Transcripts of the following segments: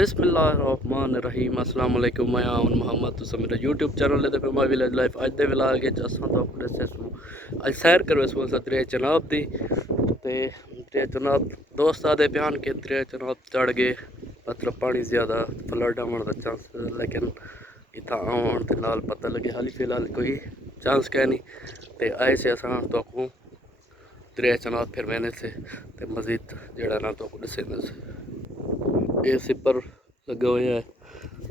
बिस्मिल्लाहिर्रहमानिर्रहीम अस्सलाम वालेकुम मैं आउन मोहम्मद तुस मेरा यूट्यूब चैनल है तो मैं विलेज लाइफ अज दे व्लॉग च असां तो अपने अज सैर करो इस वास्ते दरिया चनाब दी ते दरिया चनाब दोस्त आदे बयान के दरिया चनाब चढ़ गए मतलब पानी ज़्यादा फ्लड आने का चांस लेकिन इतना आने के नाल पता लगे हाली फिलहाल कोई चांस क्या नहीं ते आए से असां तो दरिया चनाब फिर मैंने से मजीद जड़ा ना तो दसे ये सिपर लगा हुआ है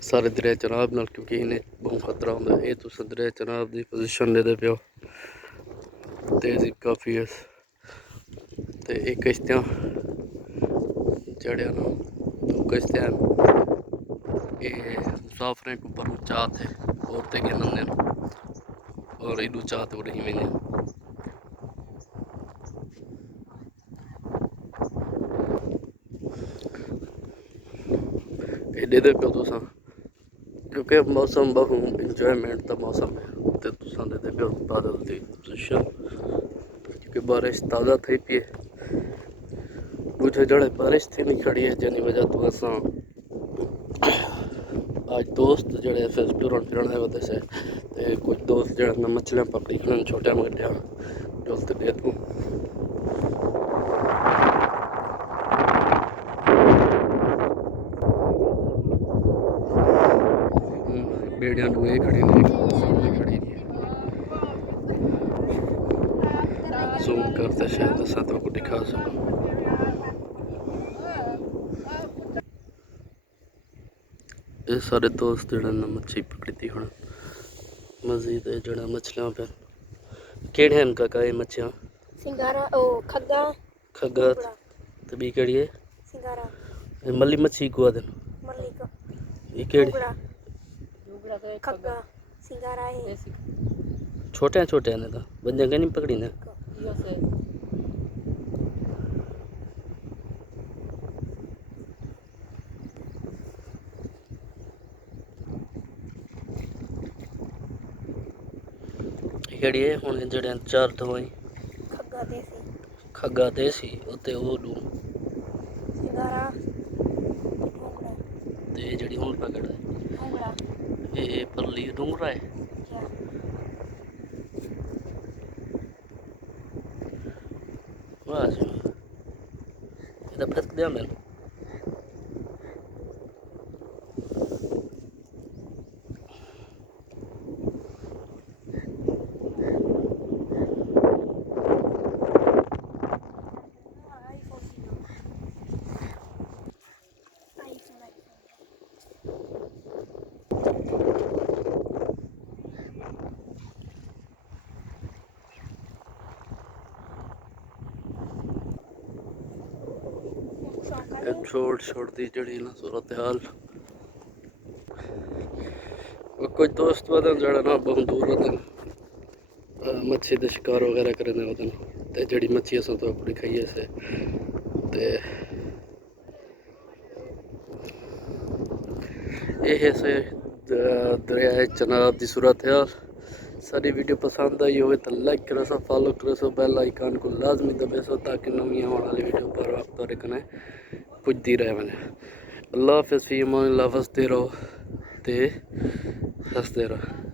सारे दरिया चनाब नाल क्योंकि इन्हें बहुत खतरा होंगे ये तुस दरिया चनाब की पोजिशन लेते पे हो तेजी काफ़ी है तो ये किश्तियाँ जड़िया ना तो किश्तियाँ ये मुसाफिर को ऊपर चाहत है औरतें के नन्हे और इडू चाहत हो रही मैंने दे पे तुसा क्योंकि मौसम बहुत इंजॉयमेंट का मौसम है तो तुसा दे पे बादल की पोजिशन क्योंकि बारिश ताज़ा थी पी है मुझे जड़े बारिश थी नहीं खड़ी है जिन वजह तो असा आज दोस्त जड़े फिर टुरन फिरन है वजह से कुछ दोस्त जड़े मछलियाँ पकड़ी खड़न छोटा मगटिया जल्द दे तू बेड़ियाँ डुए खड़ी नहीं सामने खड़ी नहीं जूम करते शायद असा तो को दिखा सकूँ ये सारे दोस्त जड़ा मच्छी पकड़ी थी हूँ मजीद जड़ा मछलियाँ पे केड़े हैं काका ये मच्छियाँ सिंगारा ओ खग्गा खग्गा तो बी केड़ी है सिंगारा मल्ली मच्छी को आदन मल्ली को ये केड़ी खग्गा सिंगारा है छोटे छोटे ने तो बंदे का नहीं पकड़ी ने केड़ी है हुन जड़े चार दवाई खग्गा देसी उते वो लू सिंगारा ते जड़ी हुन पकड़ है ये परली डूंगरा है वाह इधर फंस गया मैं छोड़ दी जड़ी ना सूरत हाल कुछ दोस्त वदन जड़ा ना बहुत दूर वदन मच्छी दे शिकार वगैरह करने वदन ते जड़ी मच्छी असां तो अपनी खाइए से ते ये है से दरिया चनाब की सूरत हाल सारी वीडियो पसंद आई हो तो लाइक करो सो फॉलो करो सो बेल आइकन को लाजमी दबे सो ताकि नवी आने वाली वीडियो पर आप तोरे कने पुजती रहे मैंने अल्लाह हाफिज़ फी अमान अल्लाह हंसते रहो ते हंसते रहो।